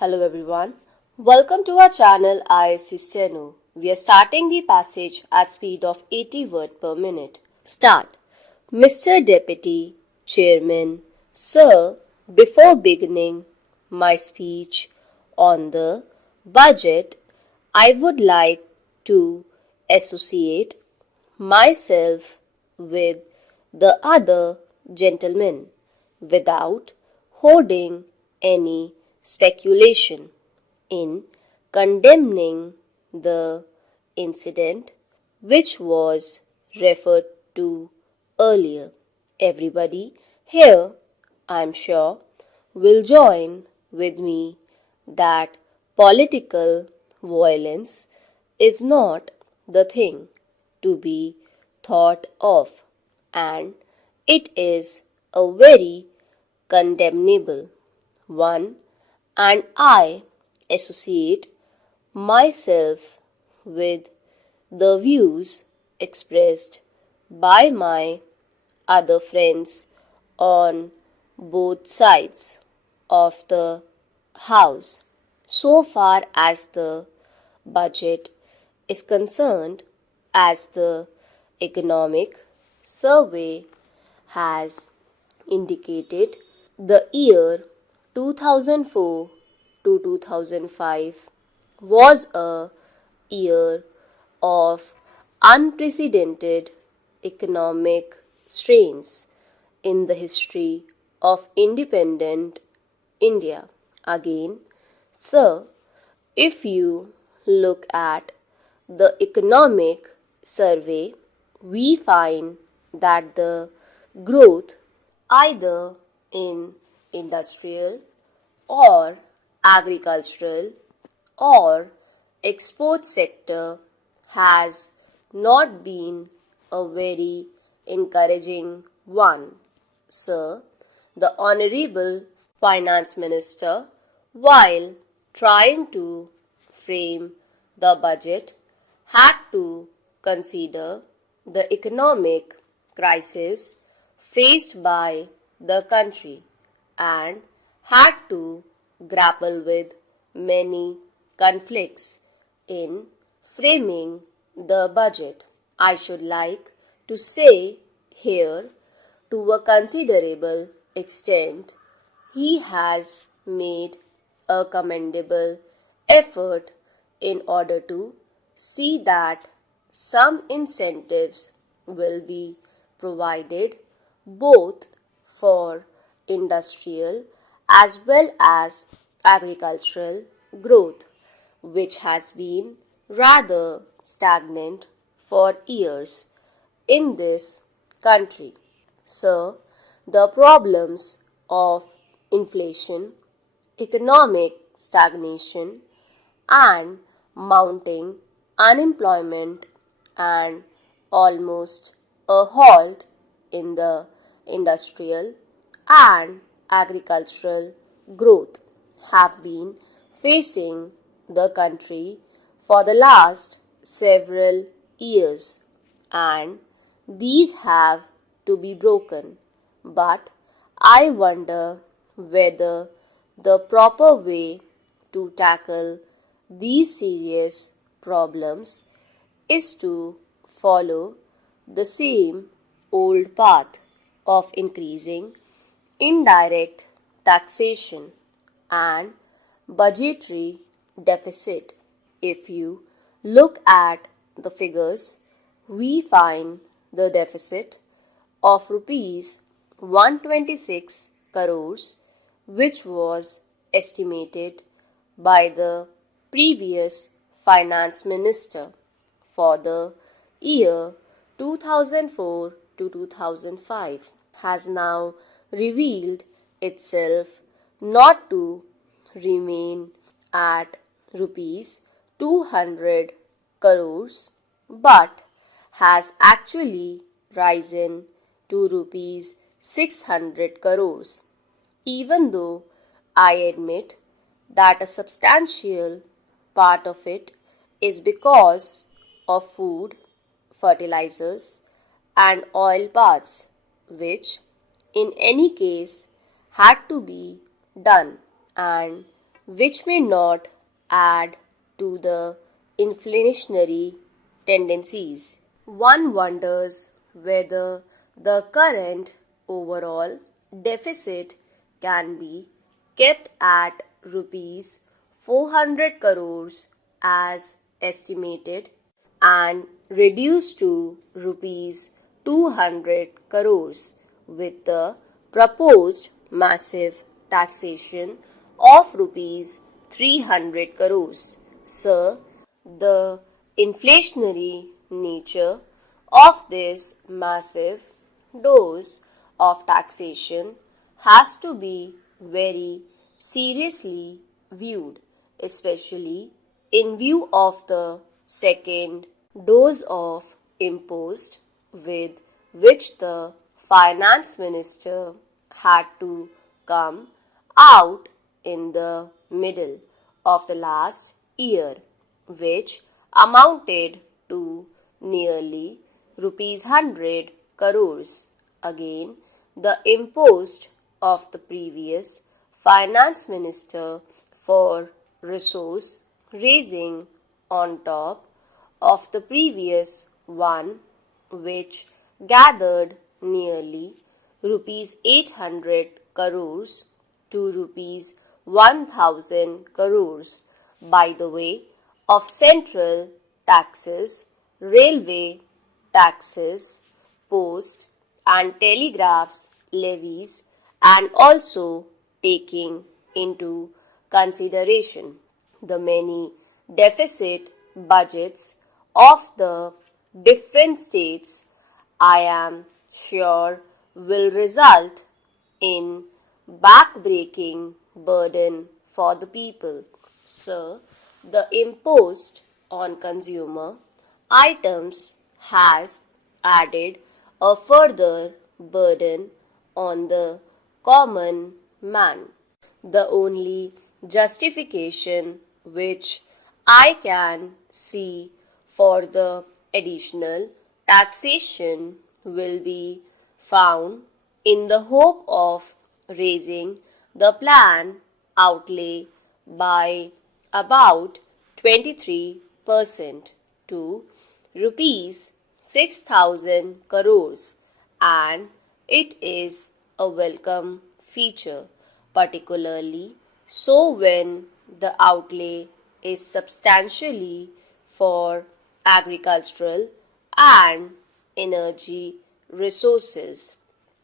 Hello everyone. Welcome to our channel ISC Steno. We are starting the passage at speed of 80 words per minute. Start. Mr. Deputy Chairman, Sir, before beginning my speech on the budget, I would like to associate myself with the other gentlemen without holding any speculation in condemning the incident which was referred to earlier. Everybody here, I'm sure, will join with me that political violence is not the thing to be thought of, and it is a very condemnable one, and I associate myself with the views expressed by my other friends on both sides of the house. So far as the budget is concerned, as the economic survey has indicated, the year 2004 to 2005 was a year of unprecedented economic strains in the history of independent India. Again, sir, if you look at the economic survey, we find that the growth either in industrial or agricultural or export sector has not been a very encouraging one. Sir, the Honorable Finance Minister, while trying to frame the budget, had to consider the economic crisis faced by the country and had to grapple with many conflicts in framing the budget. I should like to say here, to a considerable extent, he has made a commendable effort in order to see that some incentives will be provided both for industrial as well as agricultural growth, which has been rather stagnant for years in this country. So, the problems of inflation, economic stagnation, and mounting unemployment, and almost a halt in the industrial and agricultural growth have been facing the country for the last several years, and these have to be broken. But I wonder whether the proper way to tackle these serious problems is to follow the same old path of increasing indirect taxation and budgetary deficit. If you look at the figures, we find the deficit of rupees 126 crores, which was estimated by the previous finance minister for the year 2004 to 2005, has now revealed itself not to remain at rupees 200 crores but has actually risen to rupees 600 crores. Even though I admit that a substantial part of it is because of food, fertilizers, and oil paths, which in any case had to be done, and which may not add to the inflationary tendencies. One wonders whether the current overall deficit can be kept at rupees 400 crores as estimated and reduced to rupees 200 crores with the proposed massive taxation of rupees 300 crores. Sir, the inflationary nature of this massive dose of taxation has to be very seriously viewed, especially in view of the second dose of impost with which the finance minister had to come out in the middle of the last year, which amounted to nearly rupees 100 crores. Again, the impost of the previous finance minister for resource raising on top of the previous one, which gathered nearly rupees 800 crores to rupees 1000 crores by the way of central taxes, railway taxes, post and telegraphs levies, and also taking into consideration the many deficit budgets of the different states, I am sure will result in back-breaking burden for the people. Sir, the impost on consumer items has added a further burden on the common man. The only justification which I can see for the additional taxation will be found in the hope of raising the plan outlay by about 23% to rupees 6,000 crores, and it is a welcome feature, particularly so when the outlay is substantially for agricultural and energy resources,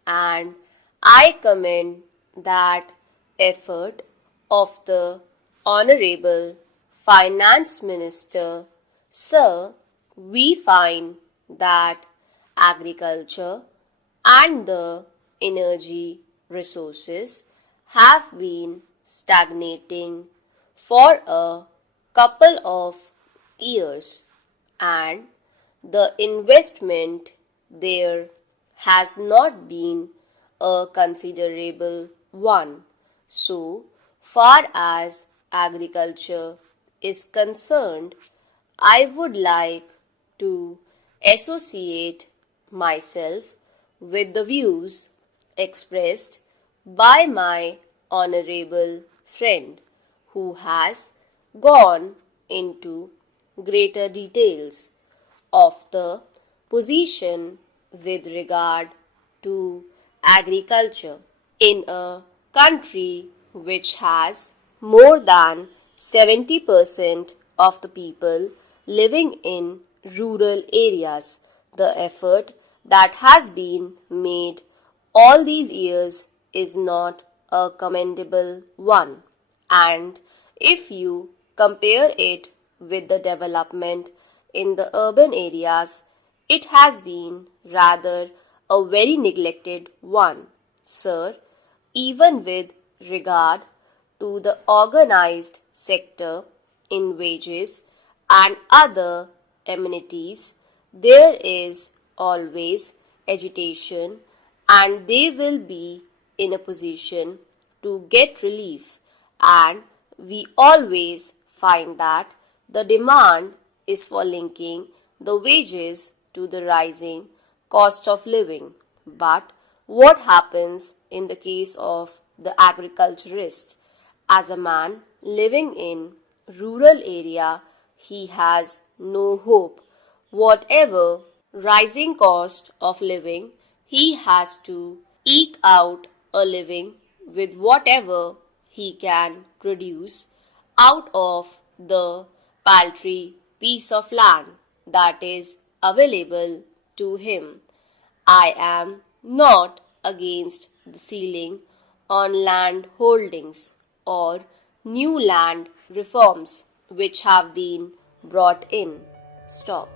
and I commend that effort of the Honorable Finance Minister. Sir, we find that agriculture and the energy resources have been stagnating for a couple of years, and the investment there has not been a considerable one. So far as agriculture is concerned, I would like to associate myself with the views expressed by my honorable friend who has gone into greater details of the position with regard to agriculture in a country which has more than 70% of the people living in rural areas. The effort that has been made all these years is not a commendable one, and if you compare it with the development in the urban areas, it has been rather a very neglected one. Sir, even with regard to the organized sector in wages and other amenities, there is always agitation, and they will be in a position to get relief, and we always find that the demand is for linking the wages to the rising cost of living. But what happens in the case of the agriculturist? As a man living in rural area, he has no hope. Whatever rising cost of living, he has to eke out a living with whatever he can produce out of the paltry piece of land that is available to him. I am not against the ceiling on land holdings or new land reforms which have been brought in. Stop.